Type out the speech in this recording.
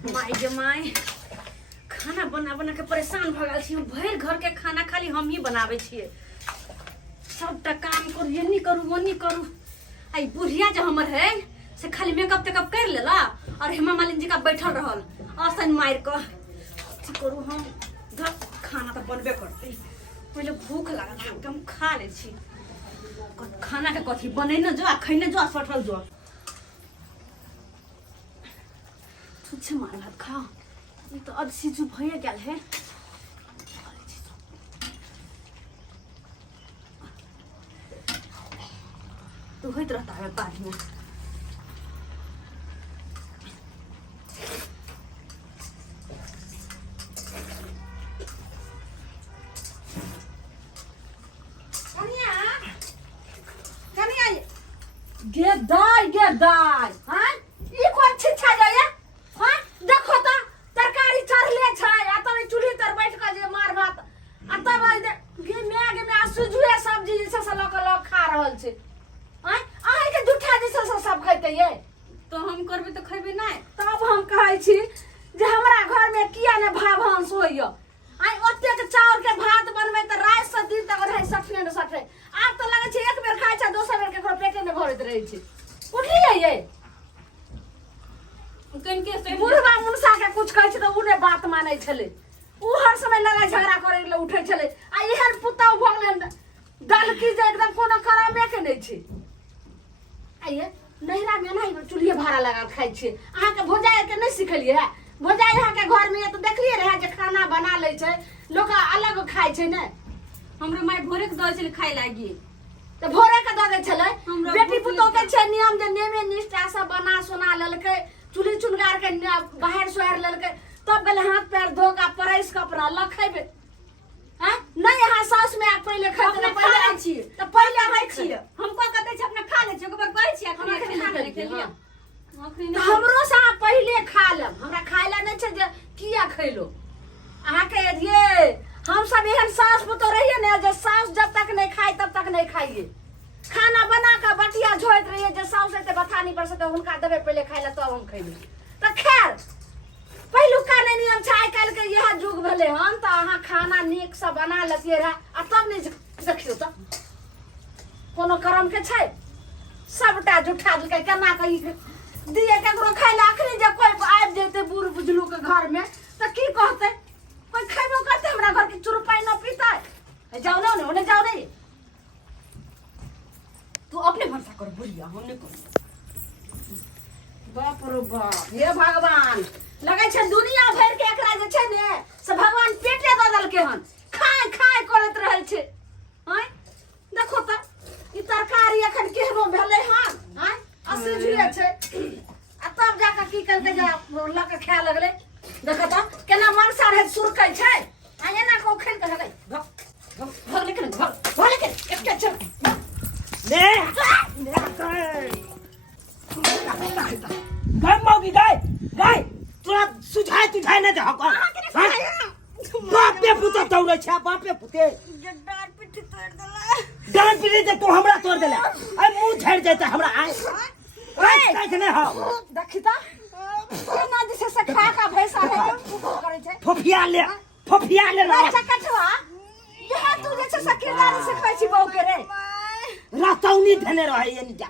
My gay my खाना बना बना के परेशान भ गेल छी। भर घर के खाना खाली हम ही बनावे छिए। सबटा काम करू, ये नहीं करू वो नहीं करू। आई बुढ़िया जो हमर है से खाली मेकअप टेकअप कर लेला और हेमा मालिनी जी का बैठल रहल आसन मार क की करू। हम खाना तो बनबे करते, पहले भूख लागल एकदम खा ले छी। खाना के कथी बने न जो खैने जो सठल जो छुच्छे मार भात खा। ये तो अब सीजू भइए गेल है। तो होइत रहता है बाद में। गेदाय हां ई कोन छिछा जाय हां देखो त तरकारी चढ़ले छै आ तने चूल्ही तर बैठ के जे मार भात आ तब गे में सुजुए सब्जी जैसे से लक खा रहल छै। हां आइ के जुठा जैसे से सब खैते ये तो हम करबे तो खैबे नै। तब हम कहै छी जे हमरा घर में किया ने भाभांस होइयो। आइ ओते के चाउर के भात बनबै त रात से दिन तक रहै सठने न सठै। आब तो लगे छै एक बेर खाइ छै दोसर बेर के पेटे में भरैत रहै छै। उठिए ये कनके से बुढ़वा मुनसा के कुछ कहै छै त उने बात मानै छले। उ हर समय लड़ाई झगड़ा करे ले उठै छले। आ एहन पुतौ भ गेलै दल की जे एकदम कोनो करामे के नै छै। आइए नहिरा में नहीं चूल्हे भाड़ा लगा खाइ छै। अहाँ के भोजाई के नै सिखलिए है। भोजाई अहाँ के घर में त देखलिए रहे जे खाना बना ले छै लोग अलग खाइ छै नै। हमरे माय भोरे के द छले खाइ लागी तो भोरे के द दे छले। बेटी पुतौ के छै नियम जे नेमे निष्ठा से बना सुना लेलकै चूल्ही चुनगार के बाहर सोहर लेलकै तब गेले हाथ पैर धो के परैस के अपना ल खैबे। हैं नै यहाँ सास में पहले खैबे अपने पहले छी त पहले खाइ छी। हमको कहते छै अपने खा ले छै ओकर कहै छी अखनी खा के लिए अखनी त हमरो से पहले खा लेब। हमरा खाइला नै छै जे किया खैलो। अहाँ के ये हम सब एहन सास पुतौ रहिए ने जे सास जब तक नहीं खाई तब तक नहीं खाइए। खाना बना के बटिया झोइत रहिए जे सास एते बथानी पर से त हुनका देबे पहले खाइला तब हम खैबे। त खैर पहिलुका नै नियम छै। आइ काल्हि के यह जुग भेले हन त अहाँ खाना नीक से बना लतिए रहा आ तब नै देखियो त कोनो करम के छै। सबटा जुठा देलकै केना कहि दिए केकरो खाइला। अखनी जे कोई आबि जेते बूढ़ बुजुर्ग के घर में त की कहते कोई खैबो करते हमरा घर के चुरुपाई न पीते। जाओ ना ओने जाओ नहीं तू अपने भरोसा कर बुढ़िया हम नहीं कर। बाप रे बाप हे भगवान लगे छै दुनिया भर के एकरा जे छै ने से भगवान पेटे द देलकै हन खाय खाय करत रहै छै। हैं देखो त ई तरकारी एखन केहनो भेलै हन हैं असली जुए छै आ तब जाके की करके जा ल के खाय लगले। देखो त केना मनसा रहे सुरकै छै आ एना को खेल के लगै भग लेकिन भग लेकिन एकटा चल ले गाय मौगी गाय गाय तोरा सुझाय न दे हक। बापे पुते दौड़ै छै बापे पुते डार पिठी तोड़ देला। डांट पीटे जे तू हमरा तोड़ देला। आई मुंह झड़ जाता हमरा आय ओए काहे ने हो देखी त केना जैसे से खा का भैंसा है करे छै। फोफिया ले ना अच्छा कटवा यह तू जैसे से किरदारी सिखबै छी बहू के रे। रातौनी धने रहे ये निजा